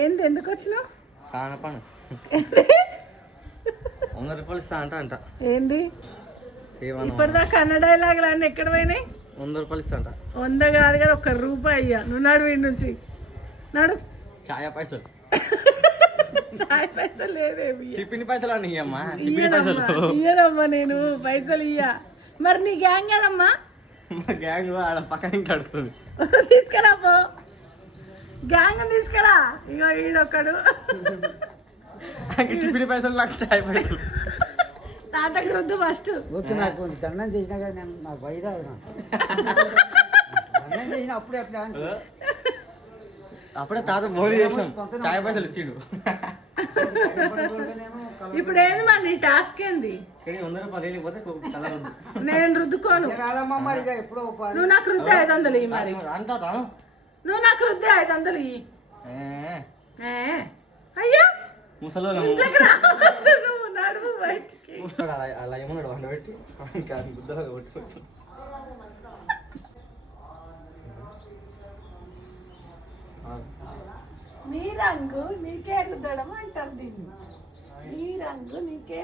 ఏంది ఎందుకు వచ్చినావు? కానపను 100 రూపాయలు ఇస్తా అంట. ఏంది ఏమన్నా ఇప్పటిదాకా అన్న డైలాగులు అన్నీ ఎక్కడ పోయినాయి? 100 రూపాయలు ఇస్తా అంట. 100 కాదు కదా, ₹1 అయ్యా. నువ్వు నడు వీడి నుంచి నడు. ఛాయా పైసలు చాయ్ పైసలు లేవేమి టిఫిన్ పైసలు అని ఇయ్యమ్మా. టిఫిన్ పైసలు ఇయ్యదమ్మా, నేను పైసలు ఇయ్యా. మరి నీ గ్యాంగ్ కదమ్మా? మా గ్యాంగ్ ఆడ పక్కన ఇంకా అడుగుతుంది. తీసుకురా పో, గ్యాంగ్ తీసుకురా. ఇగో ఈడొక్కడు. టిఫిన్ పైసలు నాకు ఛాయ్ పైసలు. తాతకు రుద్దు ఫస్ట్. నాకు దండం చేసినా కదా నేను, నాకు వైరా దండం చేసిన అప్పుడే అప్పుడే తాత భోజనం చేసినాం, ఛాయ్ పైసలు ఇచ్చిండు. ఇప్పుడు ఏంది మరి నీ టాస్క్ ఏంది? 100 రూపాయలు లేకపోతే కలర్ వద్దు. నేను రుద్దుకోను. ఎప్పుడో నువ్వు నాకు రుద్దే 500 ఇయ్యి. మరి అంతా తాను నువ్వు నాకు రుద్దే 500 ఇయ్యి. అయ్యా ముసలో ఇంట్లోకి రావద్దు, నువ్వు నడువు బయటికి. అలా ఏమన్నాడు వండ పెట్టి బుద్ధలో కొట్టుకుంటు. నీ రంగు నీకే రుద్దడం అంటారు దీన్ని. నీ రంగు నీకే